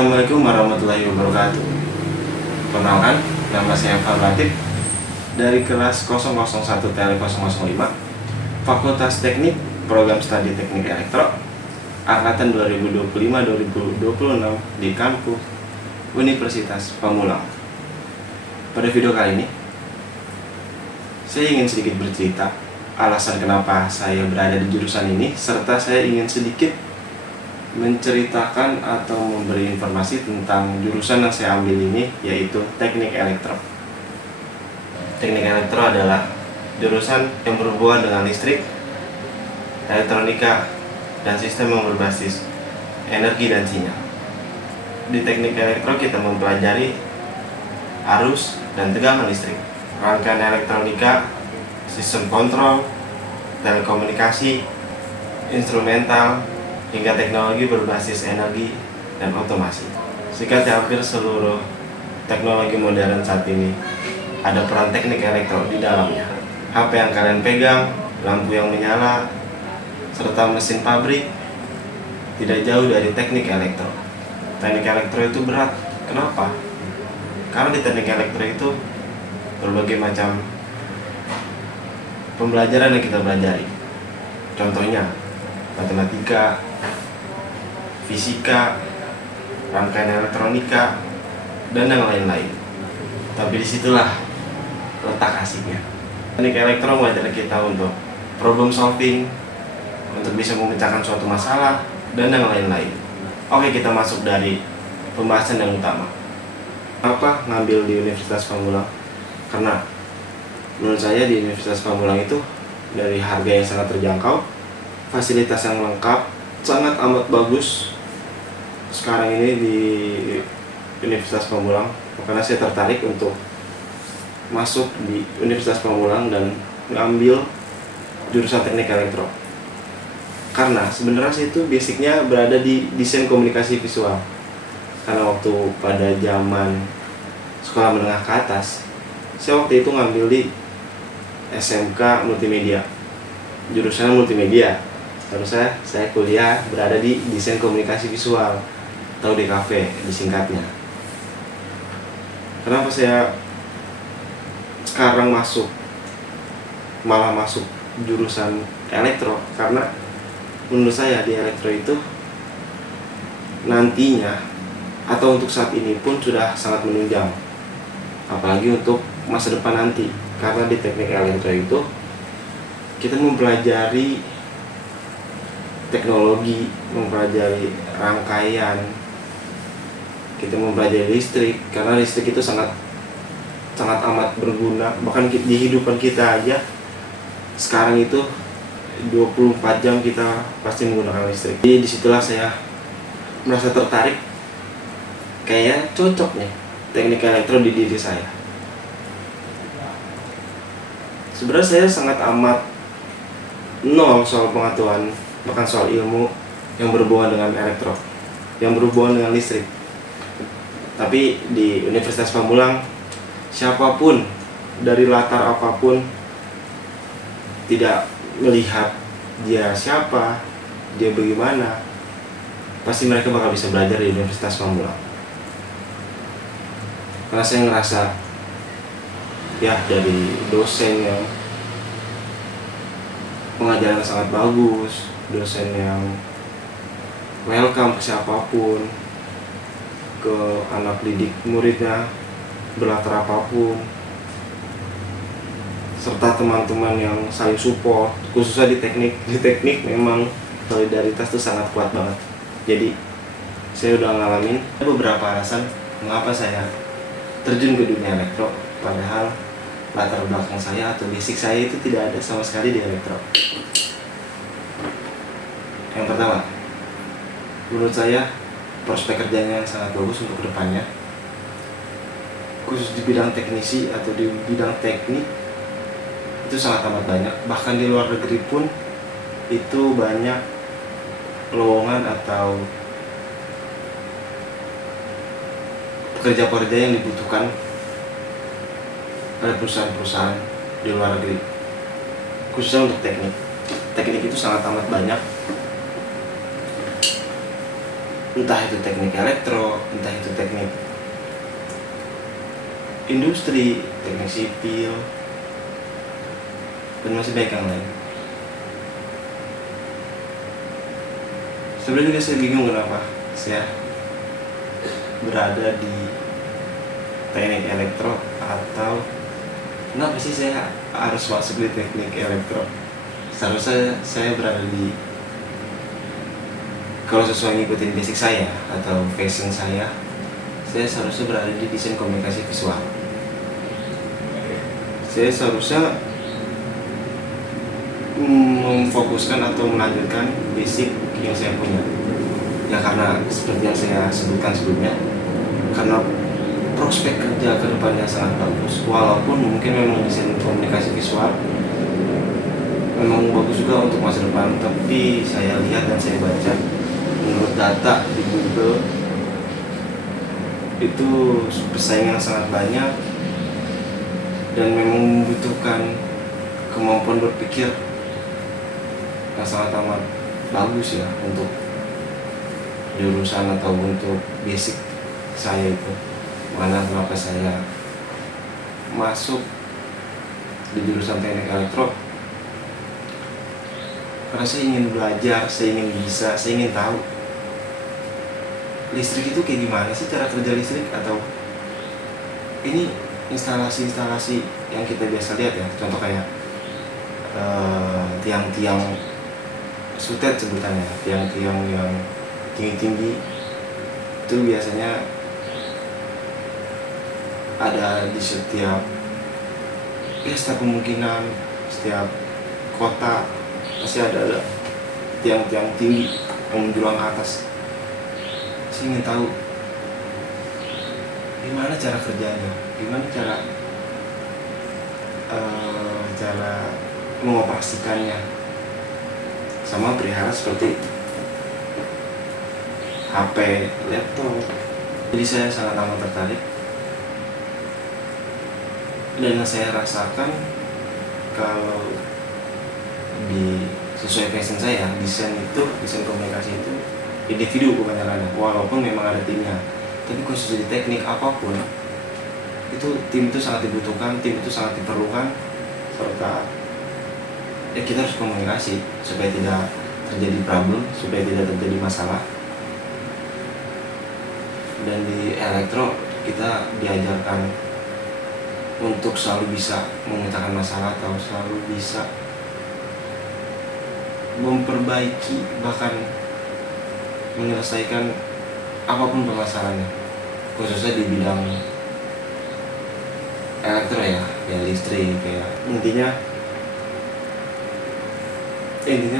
Assalamualaikum warahmatullahi wabarakatuh. Perkenalkan, nama saya Latif dari kelas 001 TL 005 Fakultas Teknik Program Studi Teknik Elektro Angkatan 2025-2026 di kampus Universitas Pamulang. Pada video kali ini, saya ingin sedikit bercerita alasan kenapa saya berada di jurusan ini, serta saya ingin sedikit menceritakan atau memberi informasi tentang jurusan yang saya ambil ini, yaitu Teknik Elektro. Teknik Elektro adalah jurusan yang berhubungan dengan listrik, elektronika, dan sistem yang berbasis energi dan sinyal. Di Teknik Elektro kita mempelajari arus dan tegangan listrik, rangkaian elektronika, sistem kontrol, telekomunikasi, instrumental, hingga teknologi berbasis energi dan otomasi. Singkatnya, hampir seluruh teknologi modern saat ini ada peran teknik elektro di dalamnya. HP yang kalian pegang, lampu yang menyala, serta mesin pabrik tidak jauh dari teknik elektro. Teknik elektro itu berat. Kenapa? Karena di teknik elektro itu berbagai macam pembelajaran yang kita pelajari. Contohnya matematika, fisika, rangkaian elektronika, dan yang lain-lain. Tapi disitulah letak asiknya. Teknik elektro mengajari kita untuk problem solving, untuk bisa memecahkan suatu masalah, dan yang lain-lain. Oke, kita masuk dari pembahasan yang utama. Apa ngambil di Universitas Pamulang? Karena menurut saya di Universitas Pamulang itu dari harga yang sangat terjangkau, fasilitas yang lengkap, sangat amat bagus sekarang ini di Universitas Pamulang. Karena saya tertarik untuk masuk di Universitas Pamulang dan ngambil jurusan Teknik Elektro. Karena sebenarnya saya itu basicnya berada di desain komunikasi visual. Karena waktu pada zaman sekolah menengah ke atas, saya waktu itu ngambil di SMK Multimedia, jurusan multimedia. Terus saya kuliah berada di desain komunikasi visual atau DKV disingkatnya. Kenapa saya sekarang malah masuk jurusan elektro? Karena menurut saya di elektro itu nantinya atau untuk saat ini pun sudah sangat menunjang, apalagi untuk masa depan nanti. Karena di teknik elektro itu kita mempelajari teknologi, mempelajari rangkaian, kita mempelajari listrik. Karena listrik itu sangat amat berguna, bahkan di kehidupan kita aja sekarang itu 24 jam kita pasti menggunakan listrik. Jadi disitulah saya merasa tertarik, kayaknya cocok nih teknik elektro di diri saya. Sebenarnya saya sangat amat nol soal pengetahuan, bahkan soal ilmu yang berhubungan dengan elektro, yang berhubungan dengan listrik. Tapi di Universitas Pamulang, siapapun dari latar apapun, tidak melihat dia siapa, dia bagaimana, pasti mereka bakal bisa belajar di Universitas Pamulang. Karena saya ngerasa ya dari dosen yang pengajaran sangat bagus, dosen yang welcome ke siapapun, ke anak didik muridnya berlatar apapun, serta teman-teman yang saling support, khususnya di teknik memang solidaritas itu sangat kuat banget. Jadi saya udah ngalamin beberapa alasan mengapa saya terjun ke dunia elektro, padahal latar belakang saya atau basic saya itu tidak ada sama sekali di elektro. Yang pertama, menurut saya prospek kerjanya sangat bagus untuk kedepannya, khusus di bidang teknisi atau di bidang teknik itu sangat amat banyak. Bahkan di luar negeri pun itu banyak lowongan atau pekerja-pekerja yang dibutuhkan oleh perusahaan-perusahaan di luar negeri, khususnya untuk teknik. Teknik itu sangat amat banyak. entah itu teknik elektro, entah itu teknik industri, teknik sipil, dan masih banyak yang lain. Sebenarnya juga saya bingung kenapa saya berada di teknik elektro, atau kenapa sih saya harus masuk di teknik elektro. Seharusnya saya berada di, kalau sesuai ngikutin basic saya atau passion saya seharusnya berada di desain komunikasi visual. Saya seharusnya memfokuskan atau melanjutkan basic yang saya punya. Ya karena seperti yang saya sebutkan sebelumnya, karena prospek kerja ke depannya sangat bagus. Walaupun mungkin memang desain komunikasi visual memang bagus juga untuk masa depan, tapi saya lihat dan saya baca, menurut data di Google itu persaingan sangat banyak dan memang membutuhkan kemampuan berpikir yang sangat amat bagus ya untuk jurusan atau untuk basic saya itu. Mana kenapa saya masuk di jurusan teknik elektro, karena saya ingin belajar, saya ingin bisa, saya ingin tahu listrik itu kayak gimana sih cara kerja listrik, atau ini instalasi-instalasi yang kita biasa lihat ya, contoh kayak tiang-tiang sutet sebutannya, tiang-tiang yang tinggi-tinggi itu biasanya ada di setiap kemungkinan, setiap kota pasti ada tiang-tiang tinggi yang menjulang ke atas. Saya ingin tahu gimana cara kerjanya, gimana cara mengoperasikannya, sama perihal seperti HP, laptop. Jadi saya sangat amat tertarik, dan saya rasakan kalau di sesuai passion saya, desain komunikasi itu individu kebanyakan, walaupun memang ada timnya, tapi khusus di teknik apapun itu tim itu sangat dibutuhkan, tim itu sangat diperlukan, serta ya kita harus komunikasi supaya tidak terjadi problem, supaya tidak terjadi masalah. Dan di elektro kita diajarkan untuk selalu bisa memecahkan masalah atau selalu bisa memperbaiki, bahkan menyelesaikan apapun permasalahannya, khususnya di bidang elektro ya listrik kayak intinya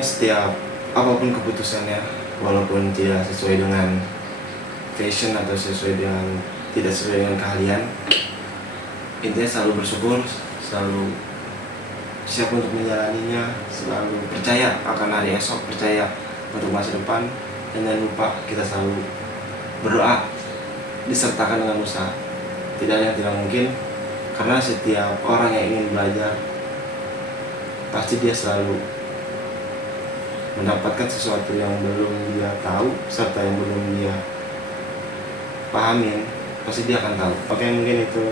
setiap apapun keputusannya, walaupun tidak sesuai dengan passion atau tidak sesuai dengan keahlian, intinya selalu bersyukur, selalu siap untuk menjalaninya, selalu percaya akan hari esok, percaya untuk masa depan, dan jangan lupa kita selalu berdoa disertakan dengan usaha. Tidak ada yang tidak mungkin, karena setiap orang yang ingin belajar pasti dia selalu mendapatkan sesuatu yang belum dia tahu, serta yang belum dia pahamin, pasti dia akan tahu. Oke, mungkin itu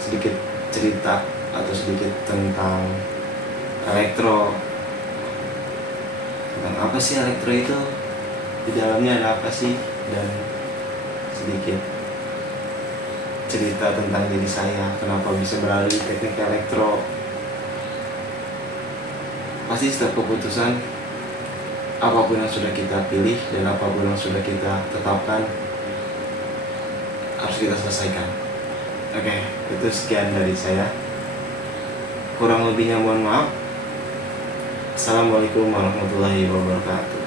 sedikit cerita atau sedikit tentang elektro, tentang apa sih elektro itu, di dalamnya ada apa sih, dan sedikit cerita tentang diri saya, kenapa bisa berada di teknik elektro. Pasti setiap keputusan, apapun yang sudah kita pilih dan apapun yang sudah kita tetapkan, harus kita selesaikan. Oke, itu sekian dari saya. Kurang lebihnya mohon maaf. Assalamualaikum warahmatullahi wabarakatuh.